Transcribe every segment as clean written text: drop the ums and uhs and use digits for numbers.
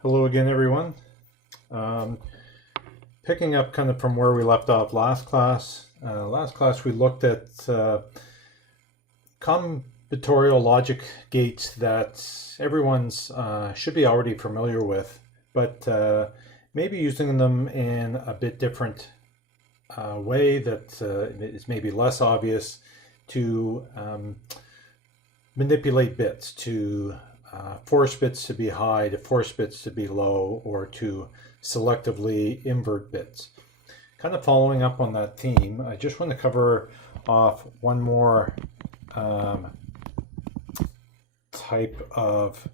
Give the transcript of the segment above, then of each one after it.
Hello again, everyone. Um, Picking up kind of from where we left off last class. Last class we looked at combinatorial logic gates that everyone's should be already familiar with, but maybe using them in a bit different way that is maybe less obvious to manipulate bits, to force bits to be high, to force bits to be low, or to selectively invert bits. Kind of following up on that theme, I just want to cover off one more type of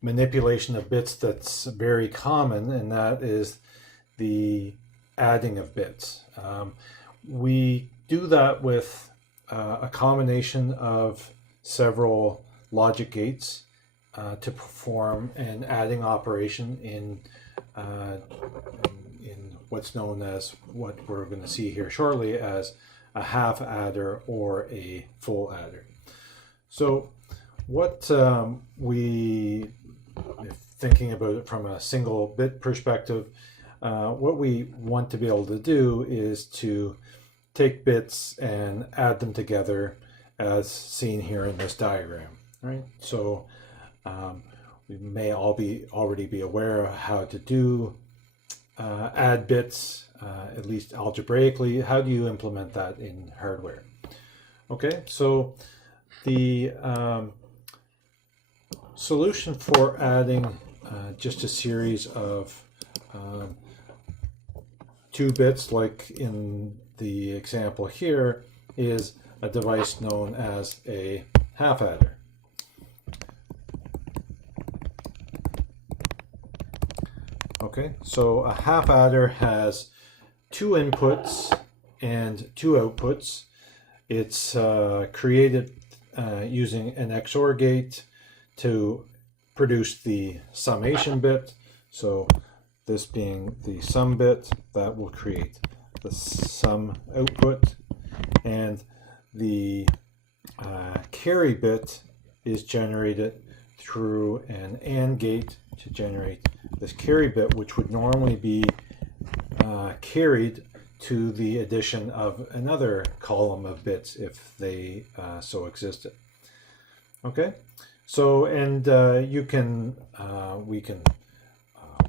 manipulation of bits that's very common, and that is the adding of bits. We do that with a combination of several logic gates to perform an adding operation in what's known as, what we're going to see here shortly, as a half adder or a full adder. So what we, if thinking about it from a single bit perspective, what we want to be able to do is to take bits and add them together as seen here in this diagram, right? So we may already be aware of how to do add bits, at least algebraically. How do you implement that in hardware? Okay, so the solution for adding just a series of 2 bits, like in the example here, is a device known as a half adder. Okay, so a half adder has 2 inputs and 2 outputs. It's created using an XOR gate to produce the summation bit. So this being the sum bit, that will create the sum output, and the carry bit is generated through an AND gate to generate this carry bit, which would normally be carried to the addition of another column of bits if they so existed. Okay, so and we can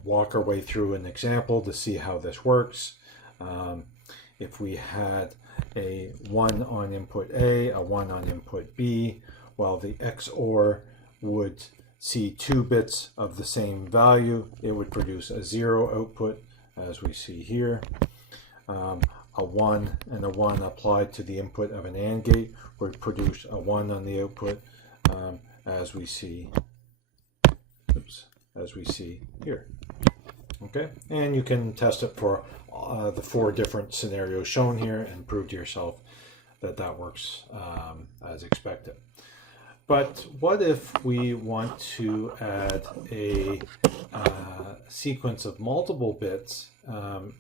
walk our way through an example to see how this works. If we had a 1 on input A, a 1 on input B, while the XOR would see 2 bits of the same value, it would produce a 0 output, as we see here. A 1 and a 1 applied to the input of an AND gate would produce a 1 on the output, as we see here. Okay, and you can test it for the 4 different scenarios shown here and prove to yourself that that works as expected. But what if we want to add a sequence of multiple bits, and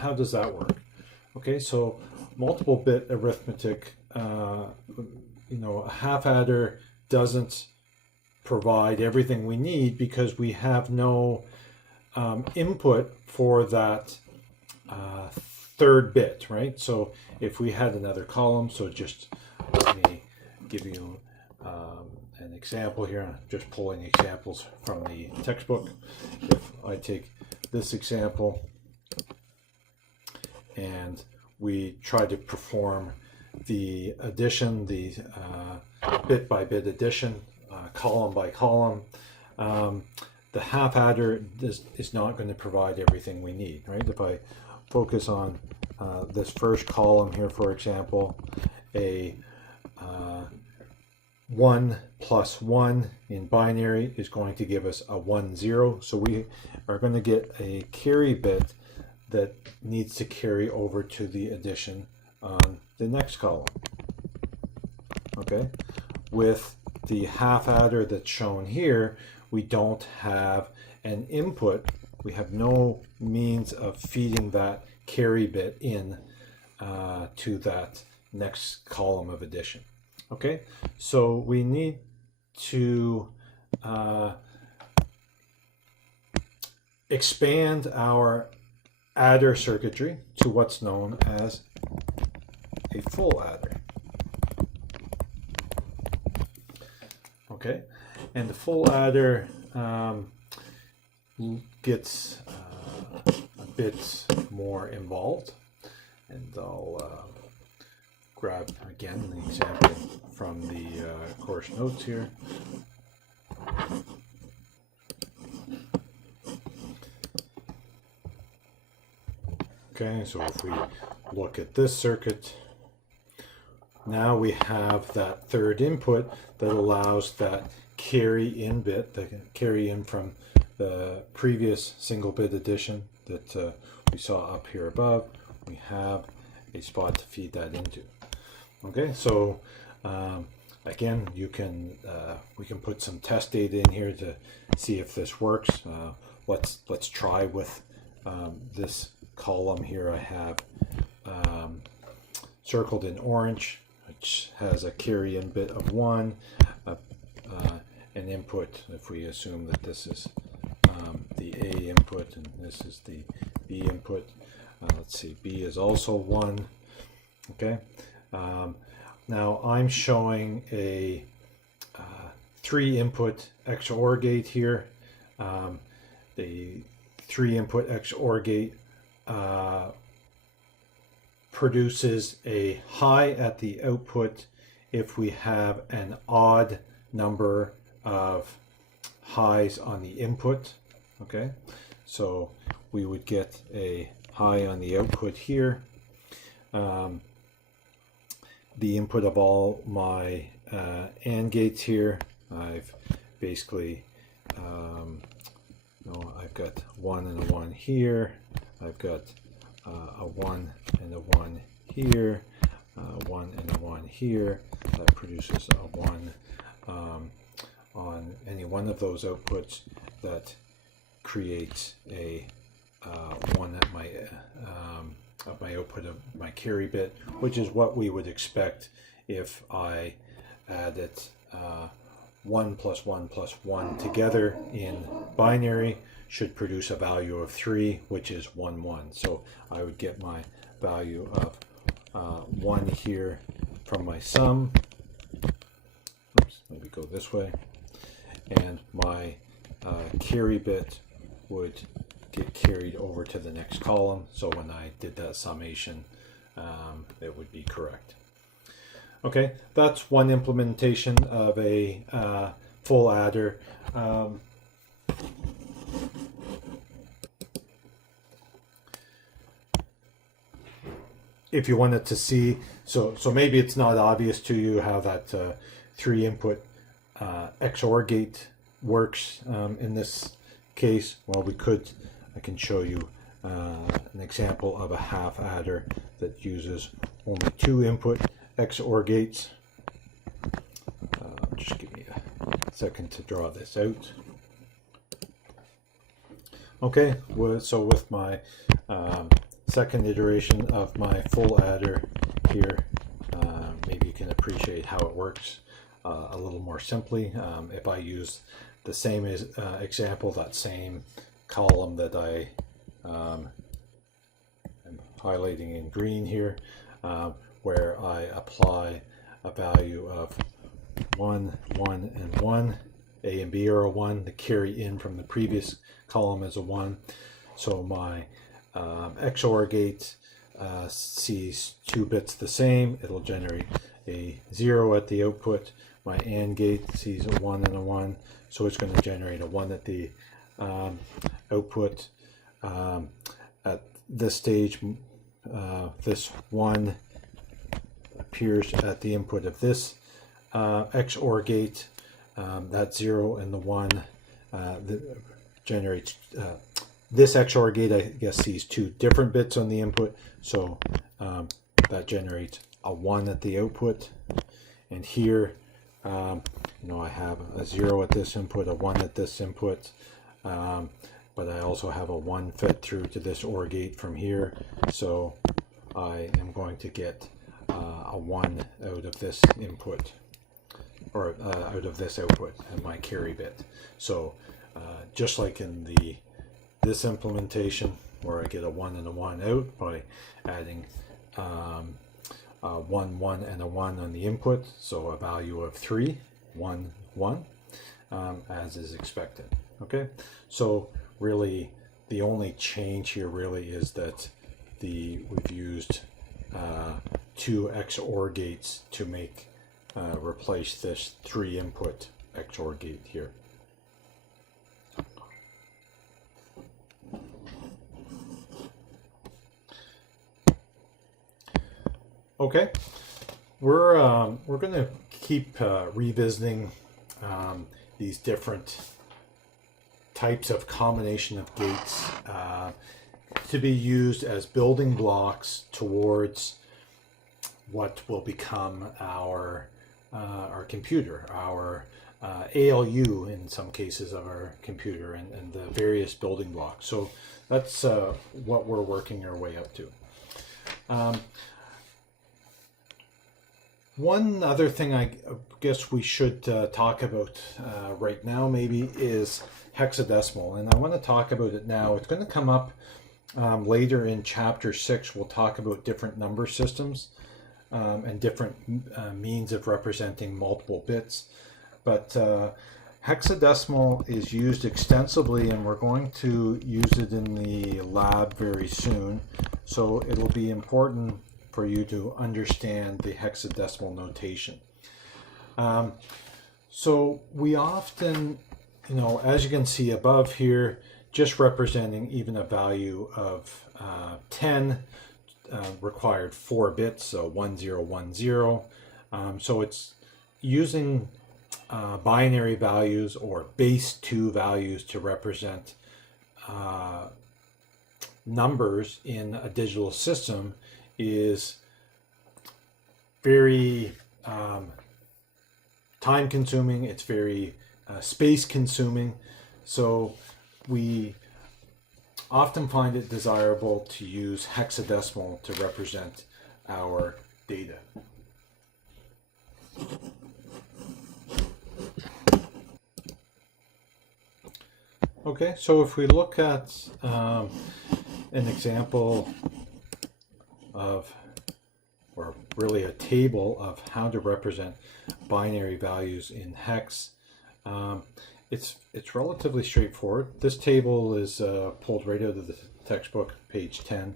how does that work? Okay, so multiple bit arithmetic, a half adder doesn't provide everything we need because we have no input for that 3rd bit, right? So if we had another column, so just let me give you an example here. I'm just pulling examples from the textbook. If I take this example and we try to perform the addition, the bit by bit addition, column by column, the half adder is not going to provide everything we need, right? If I focus on this first column here, for example, a 1 plus 1 in binary is going to give us a 1, 0. So we are going to get a carry bit that needs to carry over to the addition on the next column. Okay, with the half adder that's shown here, we don't have an input. We have no means of feeding that carry bit in to that next column of addition. Okay, so we need to expand our adder circuitry to what's known as a full adder. Okay, and the full adder gets a bit more involved, and I'll grab again the example from the course notes here. Okay, so if we look at this circuit, now we have that third input that allows that carry in bit, the carry in from the previous single bit addition that we saw up here above. We have a spot to feed that into. Okay, so again, you can we can put some test data in here to see if this works. Let's try with this column here. I have circled in orange, which has a carry in bit of 1, an input, if we assume that this is the A input and this is the B input. Let's see, B is also 1. Okay, now I'm showing a 3 input XOR gate here. The 3 input XOR gate produces a high at the output if we have an odd number of highs on the input. Okay, so we would get a high on the output here. The input of all my AND gates here, I've basically I've got 1 and a 1 here. I've got a 1 and a 1 here, 1 and a 1 here. That produces a 1 on any one of those outputs. That creates a 1 at my of my output of my carry bit, which is what we would expect if I added 1 plus 1 plus 1 together in binary. Should produce a value of 3, which is 1, 1. So I would get my value of 1 here from my sum. Oops, maybe go this way. And my carry bit would get carried over to the next column. So when I did that summation, it would be correct. Okay, that's one implementation of a full adder. If you wanted to see, so maybe it's not obvious to you how that 3 input XOR gate works in this case. Well, I can show you an example of a half adder that uses only 2 input XOR gates. Just give me a second to draw this out. Okay, so with my second iteration of my full adder here, maybe you can appreciate how it works a little more simply. If I use the same example, that same column that I am highlighting in green here, where I apply a value of 1, 1, and 1, A and B are a 1, the carry in from the previous column is a 1. So my XOR gate sees 2 bits the same, it'll generate a 0 at the output. My AND gate sees a 1 and a 1, so it's going to generate a 1 at the output. At this stage, this 1 appears at the input of this XOR gate. That 0 and the 1 generates this XOR gate, I guess, sees 2 different bits on the input, so that generates a 1 at the output. And here, I have a 0 at this input, a 1 at this input, but I also have a 1 fed through to this OR gate from here, so I am going to get a 1 out of this input, or out of this output, and my carry bit. So just like in the this implementation where I get a 1 and a 1 out by adding a 1, 1 and a 1 on the input, so a value of 3, 1, 1, as is expected. Okay, so really the only change here really is that we've used 2 XOR gates to make replace this 3 input XOR gate here. Okay, we're going to keep revisiting these different types of combination of gates to be used as building blocks towards what will become our computer, our ALU in some cases of our computer, and the various building blocks. So that's what we're working our way up to. One other thing I guess we should talk about right now maybe is hexadecimal, and I want to talk about it now. It's going to come up later in chapter 6. We'll talk about different number systems and different means of representing multiple bits, but hexadecimal is used extensively, and we're going to use it in the lab very soon, so it'll be important for you to understand the hexadecimal notation. So we often, as you can see above here, just representing even a value of 10 required 4 bits, so 1010. So it's using binary values or base 2 values to represent numbers in a digital system is very time consuming, it's very space consuming, so we often find it desirable to use hexadecimal to represent our data. Okay, so if we look at an example of, or really a table of how to represent binary values in hex, it's relatively straightforward. This table is pulled right out of the textbook, page 10.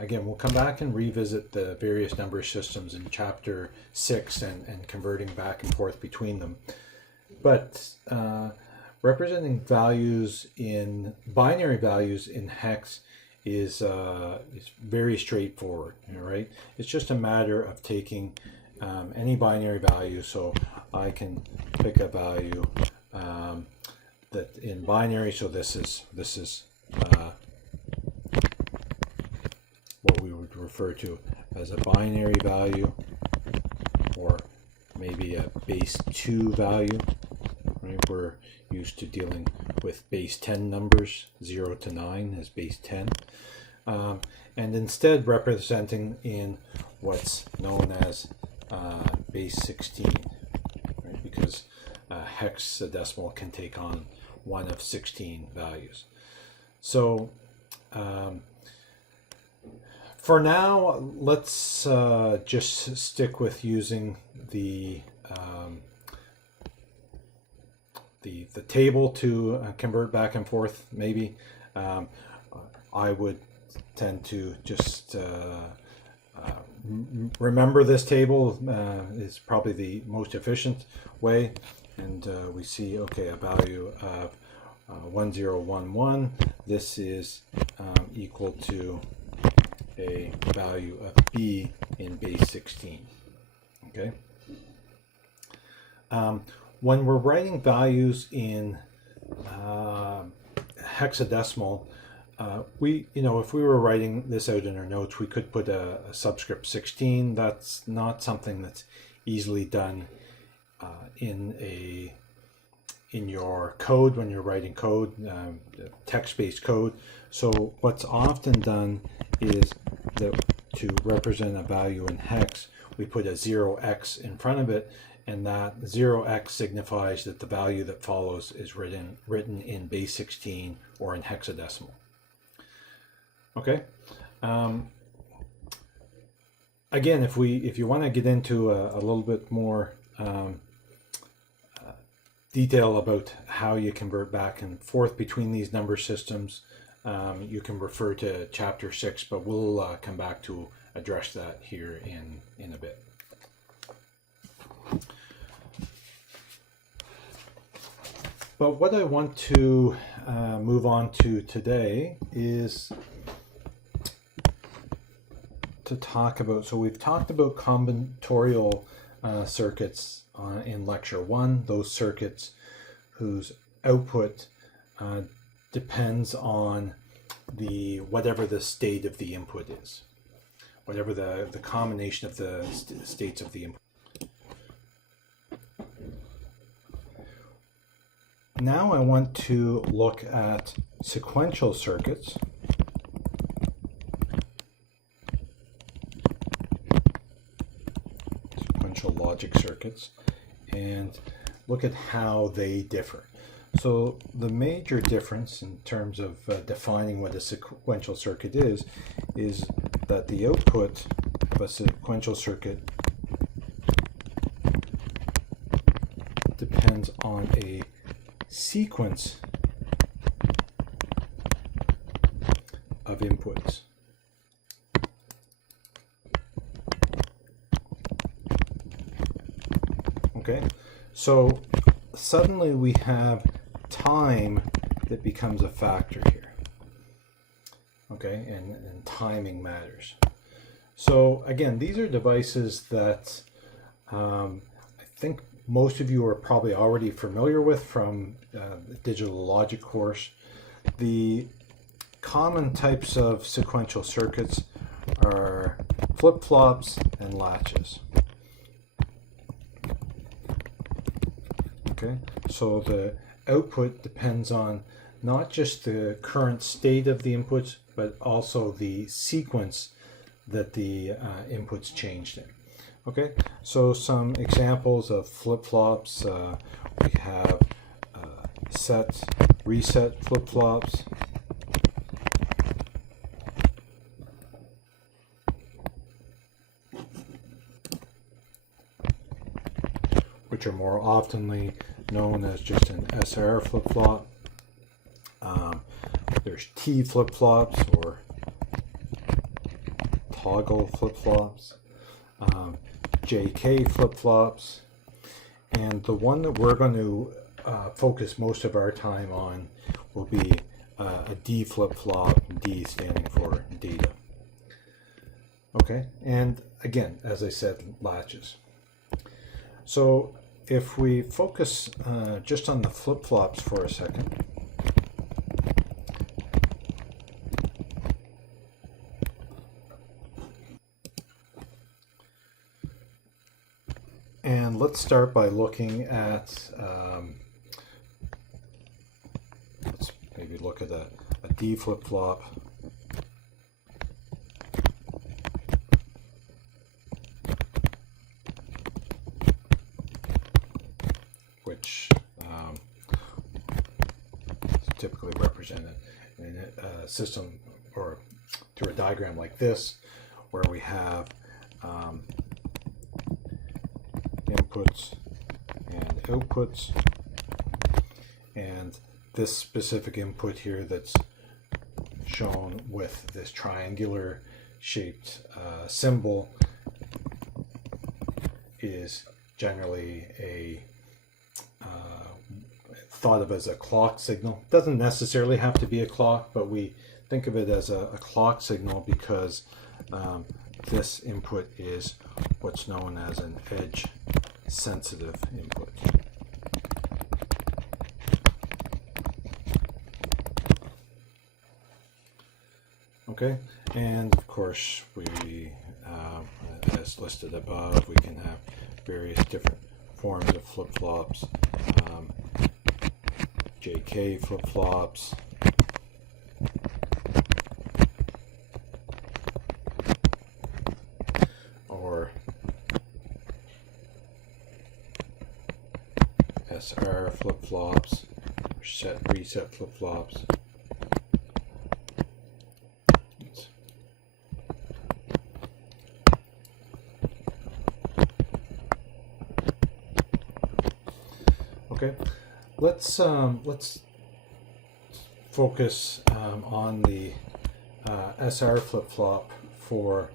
Again, we'll come back and revisit the various number systems in chapter 6 and converting back and forth between them. But representing values in binary values in hex is very straightforward, right? It's just a matter of taking any binary value. So I can pick a value that in binary. So this is what we would refer to as a binary value, or maybe a base 2 value. Right? We're used to dealing with base 10 numbers, 0 to 9 as base 10, and instead representing in what's known as base 16, right? Because hexadecimal can take on one of 16 values. So for now, let's just stick with using the table to convert back and forth. Maybe I would tend to just remember this table is probably the most efficient way, and we see, okay, a value of 1011. This is equal to a value of b in base 16. Okay. When we're writing values in hexadecimal, if we were writing this out in our notes, we could put a subscript 16. That's not something that's easily done in your code when you're writing code, text-based code. So what's often done is that to represent a value in hex, we put a 0x in front of it, and that 0x signifies that the value that follows is written in base 16 or in hexadecimal. Okay. Again, if you want to get into a little bit more detail about how you convert back and forth between these number systems, you can refer to chapter 6, but we'll come back to address that here in a bit. But what I want to move on to today is to talk about, so we've talked about combinatorial circuits in lecture 1, those circuits whose output depends on whatever the state of the input is, whatever the combination of the states of the input. Now I want to look at sequential circuits. Sequential logic circuits, and look at how they differ. So the major difference in terms of defining what a sequential circuit is that the output of a sequential circuit depends on a sequence of inputs. Okay, so suddenly we have time that becomes a factor here. Okay, and timing matters. So again, these are devices that I think most of you are probably already familiar with from the digital logic course. The common types of sequential circuits are flip-flops and latches. Okay, so the output depends on not just the current state of the inputs, but also the sequence that the inputs changed in. Okay, so some examples of flip-flops, we have set, reset flip-flops, which are more oftenly known as just an SR flip-flop. There's T flip-flops or toggle flip-flops, JK flip-flops, and the one that we're going to focus most of our time on will be a D flip-flop, D standing for data. Okay, and again, as I said, latches. So if we focus just on the flip-flops for a second, and let's start by looking at, let's maybe look at a D flip-flop. Which is typically represented in a system or through a diagram like this, where we have inputs and outputs, and this specific input here that's shown with this triangular shaped symbol is generally thought of as a clock signal. Doesn't necessarily have to be a clock, but we think of it as a clock signal because this input is what's known as an edge sensitive input. Okay, and of course we, as listed above, we can have various different forms of flip-flops, JK flip-flops, or SR flip-flops, reset flip-flops. Okay, let's focus on the SR flip-flop for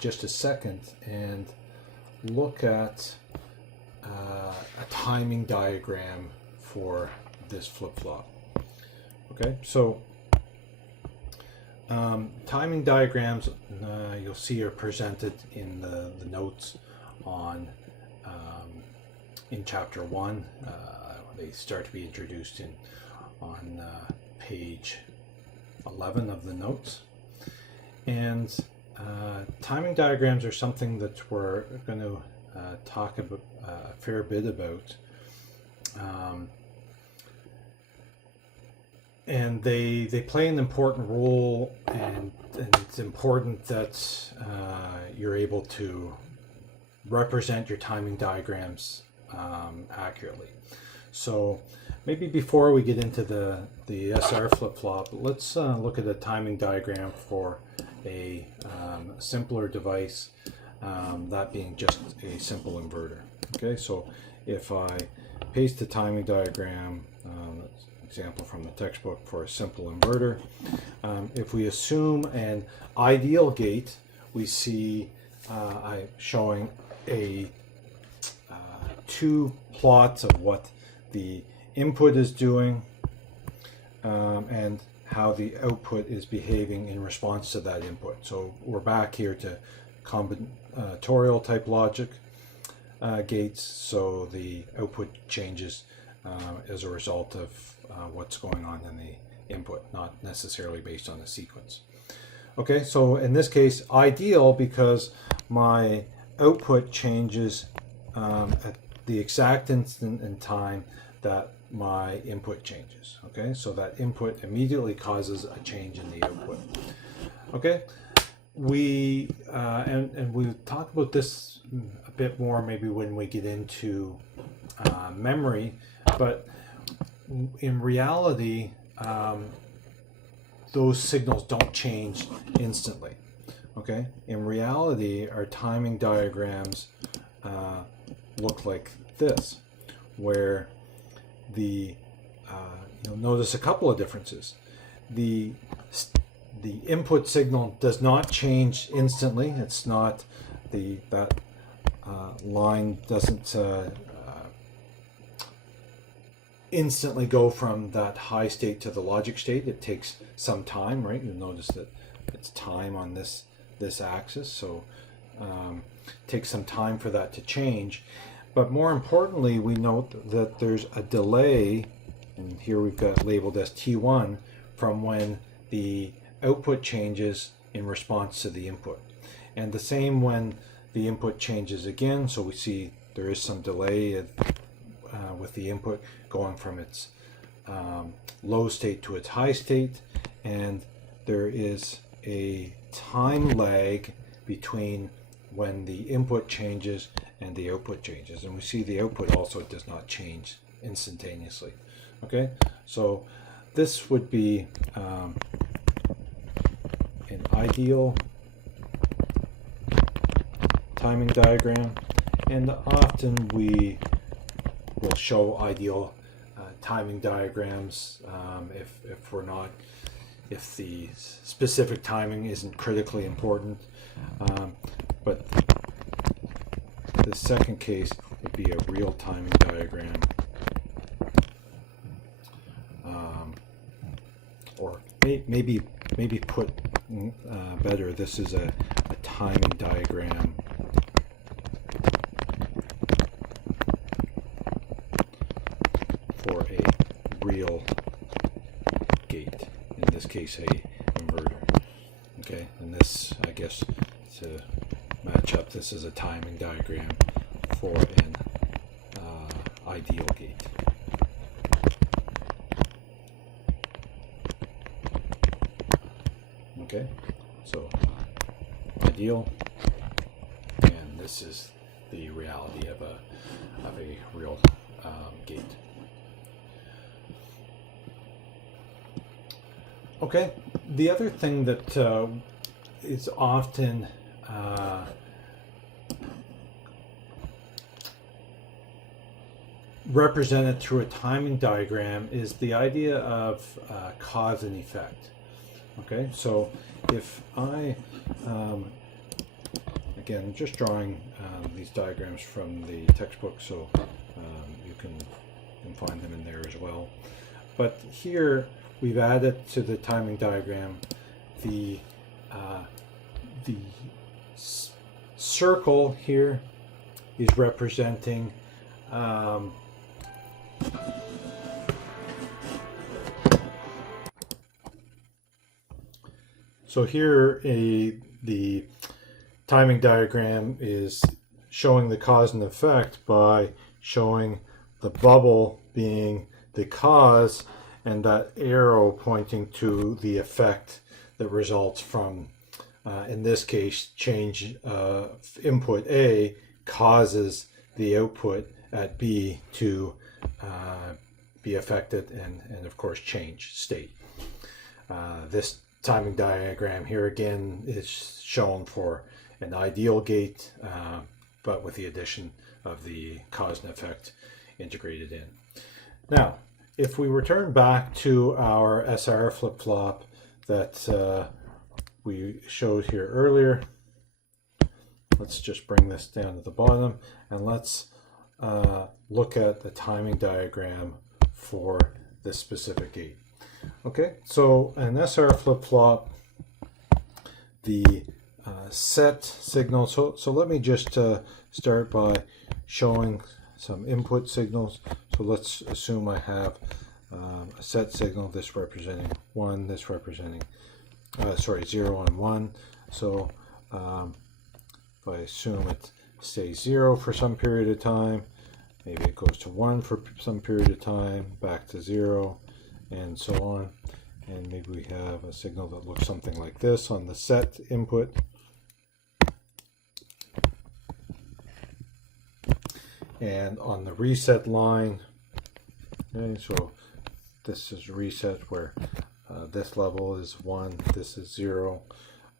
just a second and look at a timing diagram for this flip-flop. Okay, so timing diagrams you'll see are presented in the notes on in chapter 1. They start to be introduced on page 11 of the notes. And timing diagrams are something that we're going to talk about a fair bit about. And they play an important role, and it's important that you're able to represent your timing diagrams accurately. So maybe before we get into the SR flip-flop, let's look at a timing diagram for a simpler device, that being just a simple inverter. Okay, so if I paste the timing diagram, example from the textbook for a simple inverter, if we assume an ideal gate, we see I'm showing a two plots of what the input is doing and how the output is behaving in response to that input. So we're back here to combinatorial type logic gates, so the output changes as a result of what's going on in the input, not necessarily based on the sequence. Okay, so in this case, ideal because my output changes at the exact instant in time that my input changes. Okay, so that input immediately causes a change in the output. Okay, we and we'll talk about this a bit more maybe when we get into memory, but in reality those signals don't change instantly. Okay, in reality our timing diagrams look like this, where the you'll notice a couple of differences. The input signal does not change instantly. It's not that line doesn't instantly go from that high state to the logic state. It takes some time, right? You'll notice that it's time on this axis, so it takes some time for that to change. But more importantly, we note that there's a delay, and here we've got labeled as T1, from when the output changes in response to the input. And the same when the input changes again, so we see there is some delay with the input going from its low state to its high state, and there is a time lag between when the input changes and the output changes, and we see the output also does not change instantaneously. Okay, so this would be an ideal timing diagram, and often we will show ideal timing diagrams if the specific timing isn't critically important, but the second case would be a real timing diagram, or maybe put better, this is a timing diagram for a real gate, in this case a inverter. Okay, and this, I guess, to match up, this is a timing diagram for an ideal gate. Okay, so ideal, and this is the reality of a real gate. Okay, the other thing that is often represented through a timing diagram is the idea of cause and effect. Okay, so if I, again, just drawing these diagrams from the textbook, so you can find them in there as well. But here we've added to the timing diagram the circle here is representing so here the timing diagram is showing the cause and effect by showing the bubble being the cause and that arrow pointing to the effect that results from, in this case, change input A causes the output at B to be affected and of course change state. This timing diagram here again is shown for an ideal gate, but with the addition of the cause and effect integrated in. Now, if we return back to our SR flip-flop that we showed here earlier, let's just bring this down to the bottom and let's look at the timing diagram for this specific gate. Okay, so an SR flip-flop, the set signal, so let me just start by showing some input signals. So let's assume I have a set signal, this representing 1, this representing 0 and 1. So if I assume it stays 0 for some period of time, maybe it goes to 1 for some period of time, back to 0, and so on. And maybe we have a signal that looks something like this on the set input. And on the reset line, okay, so this is reset where this level is 1, this is 0.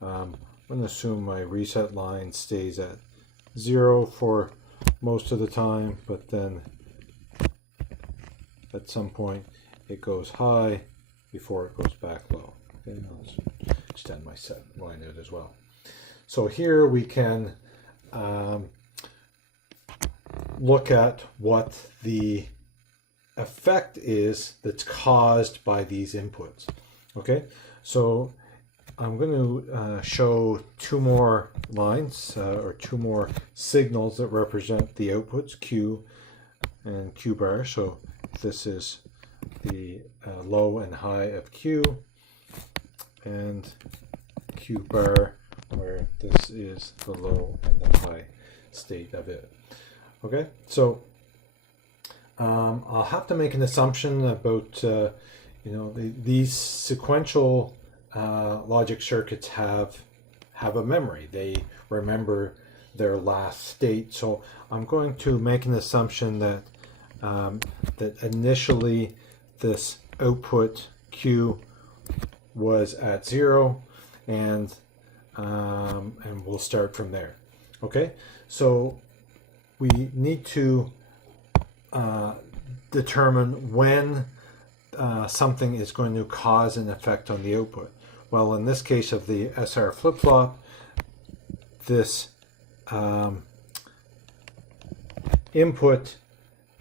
I'm going to assume my reset line stays at 0 for most of the time, but then at some point it goes high before it goes back low. Okay, let's extend my set line out as well. So here we can look at what the effect is that's caused by these inputs. Okay, so I'm going to show two more lines or two more signals that represent the outputs, Q and Q bar. So this is the low and high of Q, and Q bar, where this is the low and the high state of it. Okay, so I'll have to make an assumption about these sequential logic circuits have a memory. They remember their last state. So I'm going to make an assumption that that initially this output Q was at 0, and we'll start from there. Okay, so we need to determine when something is going to cause an effect on the output. Well, in this case of the SR flip-flop, this input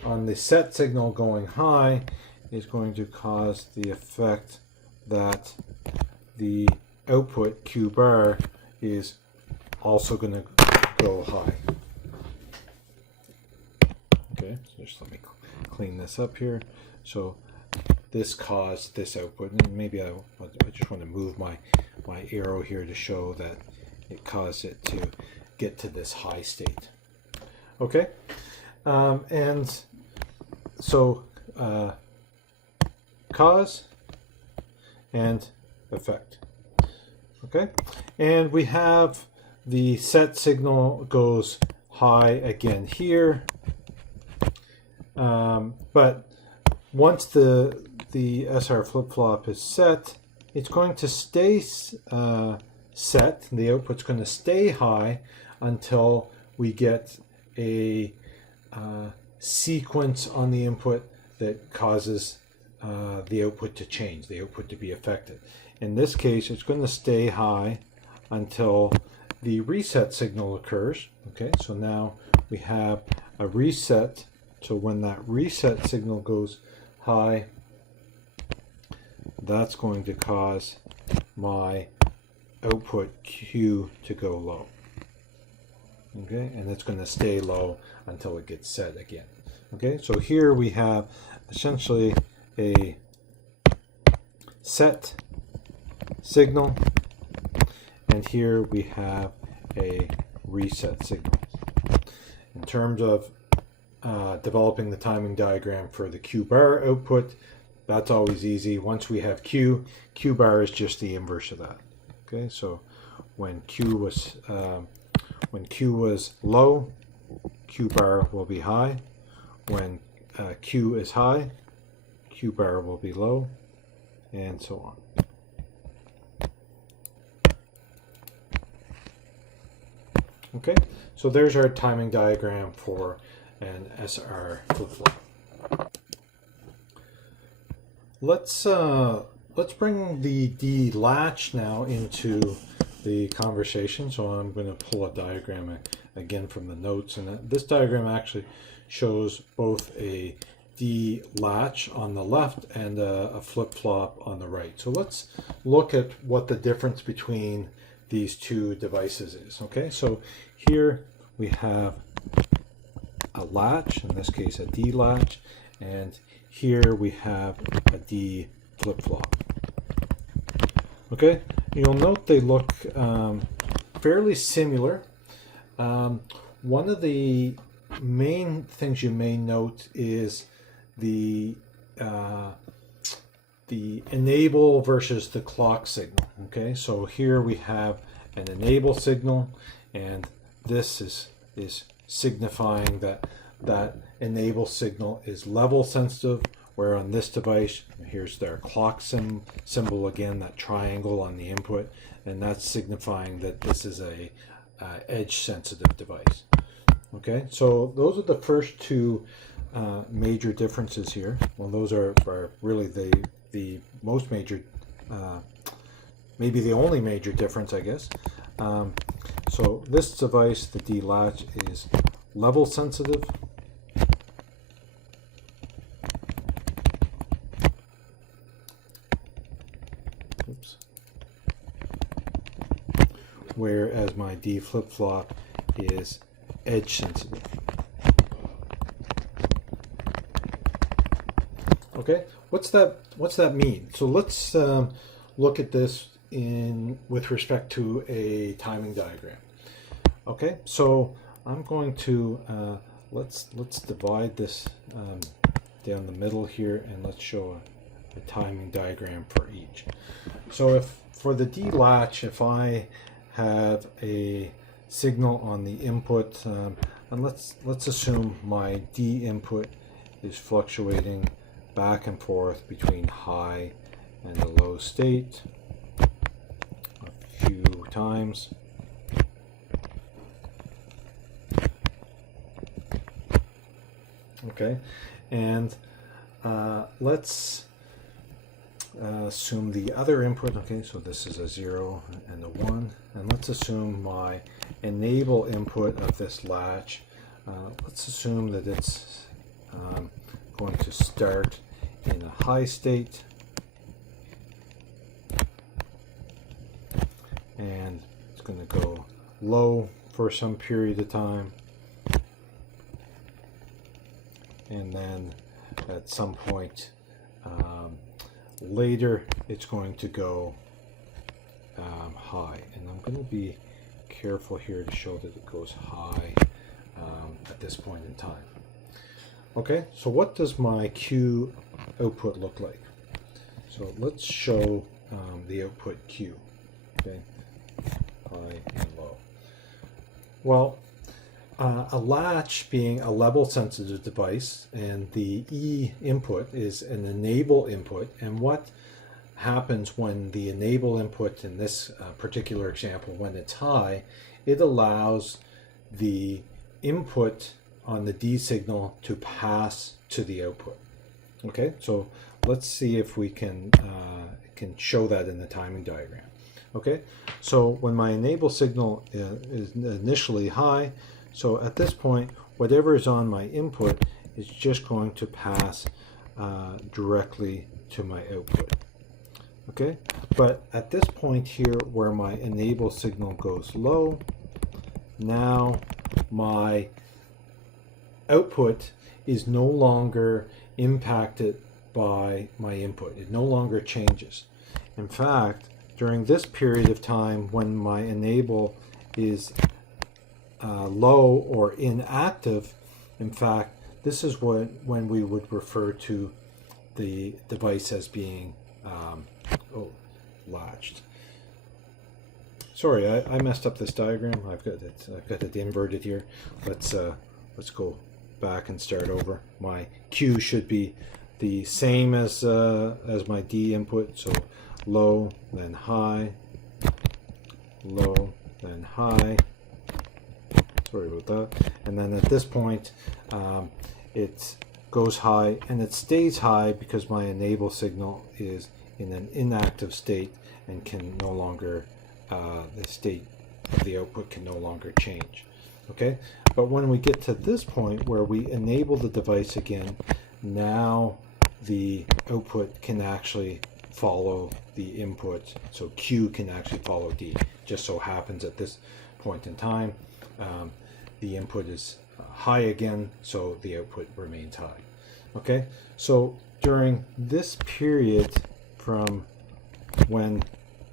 on the set signal going high is going to cause the effect that the output Q bar is also going to go high. Okay, so just let me clean this up here. So this caused this output, and maybe I just want to move my arrow here to show that it caused it to get to this high state. Okay, and so cause and effect. Okay, and we have the set signal goes high again here, But once the SR flip-flop is set, it's going to stay set. The output's going to stay high until we get a sequence on the input that causes the output to change, the output to be affected. In this case, it's going to stay high until the reset signal occurs. Okay, so now we have a reset. So when that reset signal goes high, that's going to cause my output Q to go low. Okay, and it's going to stay low until it gets set again. Okay, so here we have essentially a set signal, and here we have a reset signal. In terms of developing the timing diagram for the Q bar output, that's always easy. Once we have Q bar is just the inverse of that. Okay, so when Q was low, Q bar will be high. When Q is high, Q bar will be low, and so on. Okay, so there's our timing diagram for an SR flip-flop. Let's bring the D latch now into the conversation. So I'm going to pull a diagram again from the notes, and this diagram actually shows both a D latch on the left and a flip-flop on the right. So let's look at what the difference between these two devices is. Okay, so here we have a latch, in this case a D latch, and here we have a D flip-flop. Okay, you'll note they look fairly similar. One of the main things you may note is the enable versus the clock signal. Okay, so here we have an enable signal, and this is signifying that enable signal is level sensitive, where on this device, here's their clock symbol again, that triangle on the input, and that's signifying that this is a edge sensitive device. Okay, so those are the first two major differences here. Well, those are really the most major, maybe the only major difference, I guess. So this device, the D latch, is level sensitive. Oops. Whereas my D flip-flop is edge sensitive. Okay, what's that mean? So let's look at this with respect to a timing diagram. Okay, so I'm going to let's divide this down the middle here, and let's show a timing diagram for each. So if for the D latch, if I have a signal on the input, and let's assume my D input is fluctuating back and forth between high and a low state a few times. Okay, and let's assume the other input. Okay, so this is a 0 and a 1, and let's assume my enable input of this latch, let's assume that it's going to start in a high state, and it's going to go low for some period of time, and then at some point later it's going to go high, and I'm going to be careful here to show that it goes high at this point in time. Okay, so what does my Q output look like? So let's show the output Q. Okay, high and low. Well, a latch being a level sensitive device, and the E input is an enable input, and what happens when the enable input in this particular example, when it's high, it allows the input on the D signal to pass to the output. Okay, so let's see if we can show that in the timing diagram. Okay, so when my enable signal is initially high, so at this point, whatever is on my input is just going to pass directly to my output. Okay, but at this point here where my enable signal goes low, now my output is no longer impacted by my input. It no longer changes. In fact, during this period of time when my enable is low or inactive, in fact, this is when we would refer to the device as being latched. Sorry, I messed up this diagram. I've got it inverted here. Let's go back and start over. My Q should be the same as my D input, so low, then high, low, then high. Sorry about that. And then at this point, it goes high, and it stays high because my enable signal is in an inactive state and can no longer, the state of the output can no longer change. Okay, but when we get to this point where we enable the device again, now the output can actually follow the input, so Q can actually follow D. Just so happens at this point in time, the input is high again, so the output remains high. Okay, so during this period from when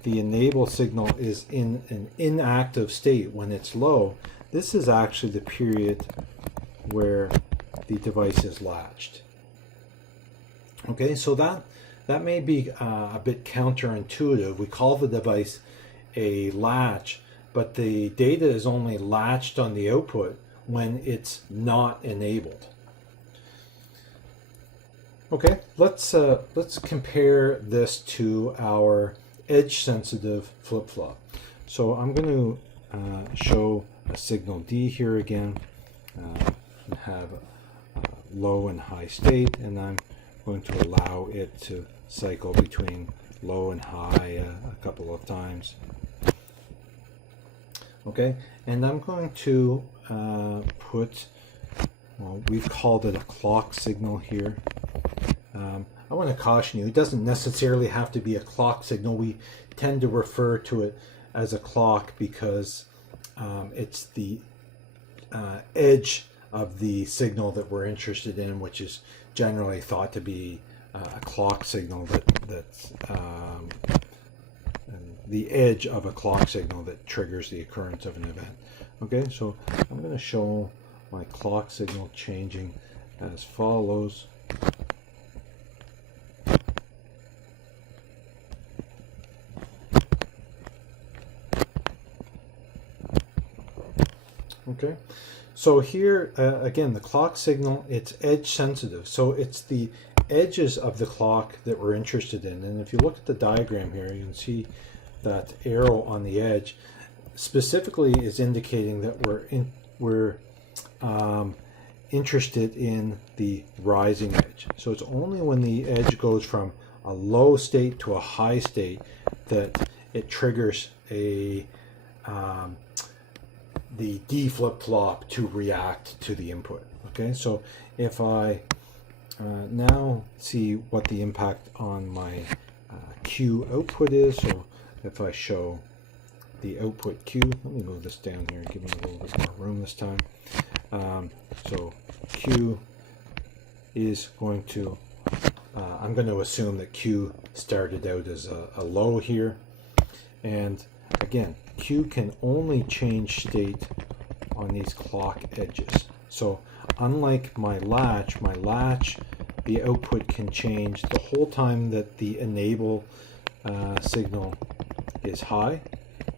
the enable signal is in an inactive state, when it's low, this is actually the period where the device is latched. Okay, so that may be a bit counterintuitive. We call the device a latch, but the data is only latched on the output when it's not enabled. Okay, let's compare this to our edge-sensitive flip-flop. So I'm going to show a signal D here again, and have a low and high state, and I'm going to allow it to cycle between low and high a couple of times. Okay, and I'm going to put, well, we've called it a clock signal here. I want to caution you, it doesn't necessarily have to be a clock signal. We tend to refer to it as a clock because it's the edge of the signal that we're interested in, which is generally thought to be a clock signal that's the edge of a clock signal that triggers the occurrence of an event. Okay, so I'm going to show my clock signal changing as follows. Okay, so here again, the clock signal, it's edge sensitive, so it's the edges of the clock that we're interested in. And if you look at the diagram here, you can see that arrow on the edge specifically is indicating that we're interested in the rising edge. So it's only when the edge goes from a low state to a high state that it triggers a the D flip-flop to react to the input. Okay, so if I now see what the impact on my Q output is, so if I show the output Q, let me move this down here and give me a little bit more room this time. So Q is going to, I'm going to assume that Q started out as a low here, and again, Q can only change state on these clock edges. So unlike my latch, the output can change the whole time that the enable signal is high.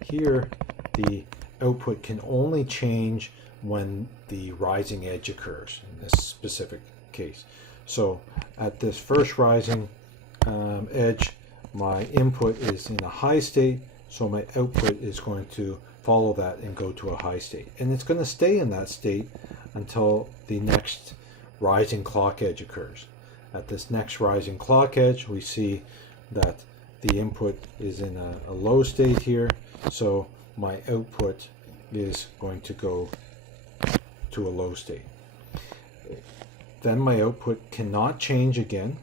Here, the output can only change when the rising edge occurs in this specific case. So at this first rising edge, my input is in a high state, so my output is going to follow that and go to a high state. And it's going to stay in that state until the next rising clock edge occurs. At this next rising clock edge, we see that the input is in a low state here, so my output is going to go to a low state. Then my output cannot change again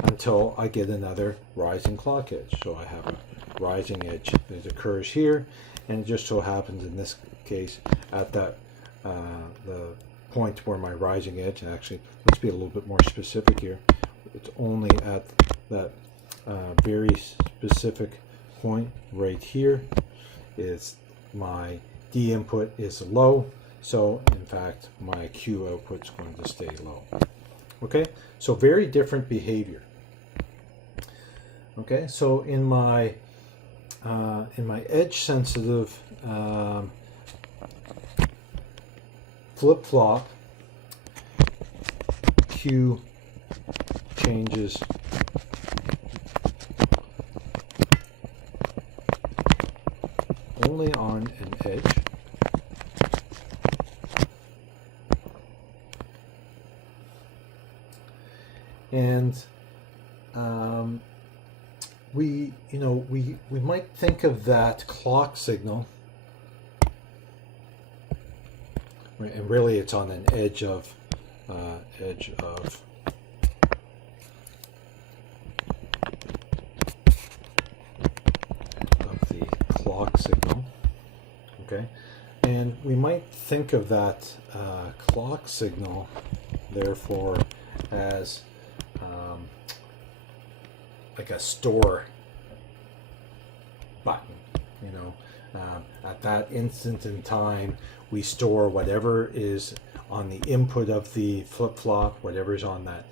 until I get another rising clock edge. So I have a rising edge that occurs here, and it just so happens in this case at that the point where my rising edge, actually let's be a little bit more specific here, it's only at that very specific point right here is my D input is low, so in fact my Q output is going to stay low. Okay, so very different behavior. Okay, so in my edge sensitive flip-flop, Q changes only on an edge. And we might think of that clock signal, right, and really it's on an edge of the clock signal. Okay, and we might think of that clock signal therefore as like a store button. At that instant in time, we store whatever is on the input of the flip-flop, whatever's on that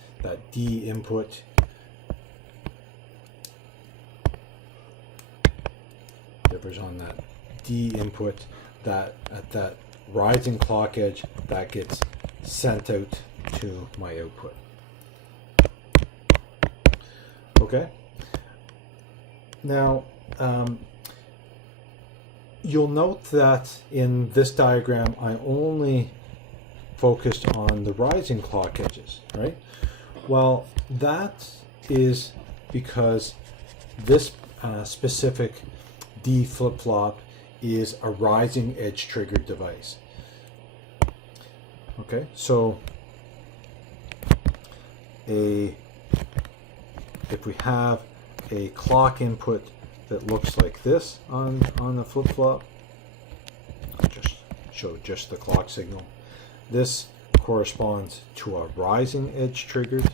D input. Whatever's on that D input, that at that rising clock edge, that gets sent out to my output. Okay. Now, you'll note that in this diagram, I only focused on the rising clock edges, right? Well, that is because this specific D flip-flop is a rising edge triggered device. Okay, so if we have a clock input that looks like this on the flip-flop, I'll just show just the clock signal. This corresponds to a rising edge triggered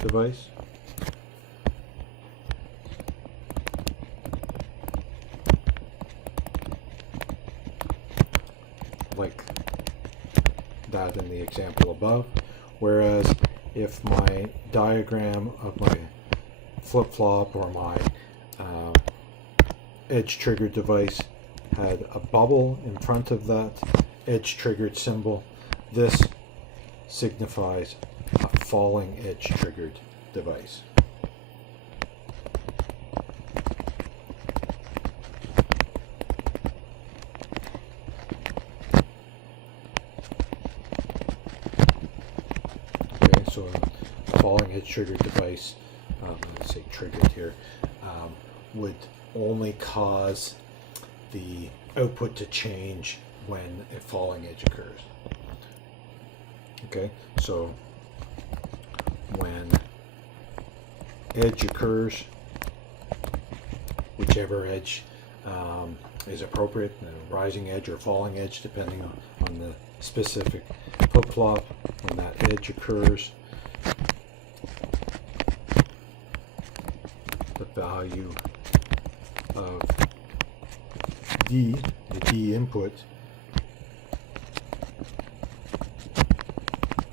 device. Like that in the example above. Whereas if my diagram of my flip-flop or my edge triggered device had a bubble in front of that edge triggered symbol, this signifies a falling edge triggered device. Okay, so a falling edge triggered device, let's say triggered here, would only cause the output to change when a falling edge occurs. Okay, so when edge occurs, whichever edge is appropriate, rising edge or falling edge, depending on the specific flip-flop, when that edge occurs, the value of D, the D input,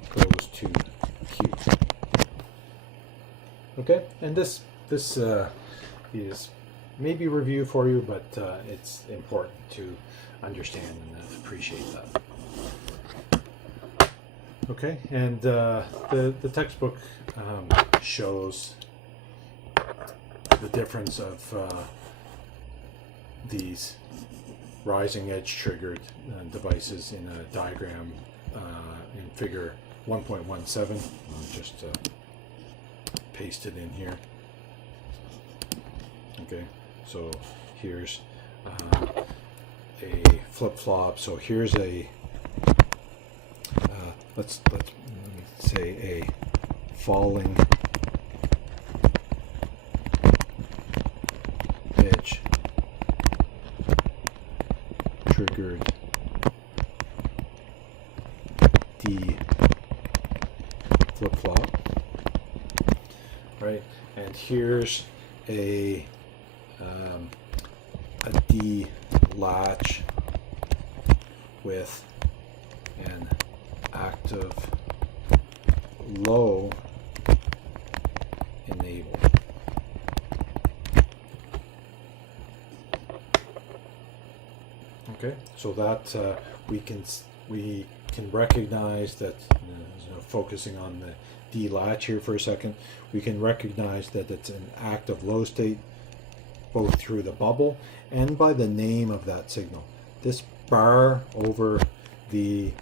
goes to Q. Okay, and this is maybe review for you, but it's important to understand and appreciate that. Okay, and the textbook shows the difference of these rising edge triggered devices in a diagram in figure 1.17. I'll just paste it in here. Okay, so here's a flip-flop. So here's a let me say a falling edge triggered D flip-flop, right? And here's a D latch with an active low enable. Okay, so that we can recognize that, focusing on the D latch here for a second, we can recognize that it's an active low state both through the bubble and by the name of that signal. This bar over the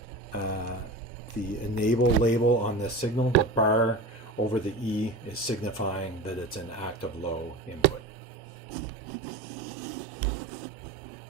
enable label on this signal, the bar over the E is signifying that it's an active low input.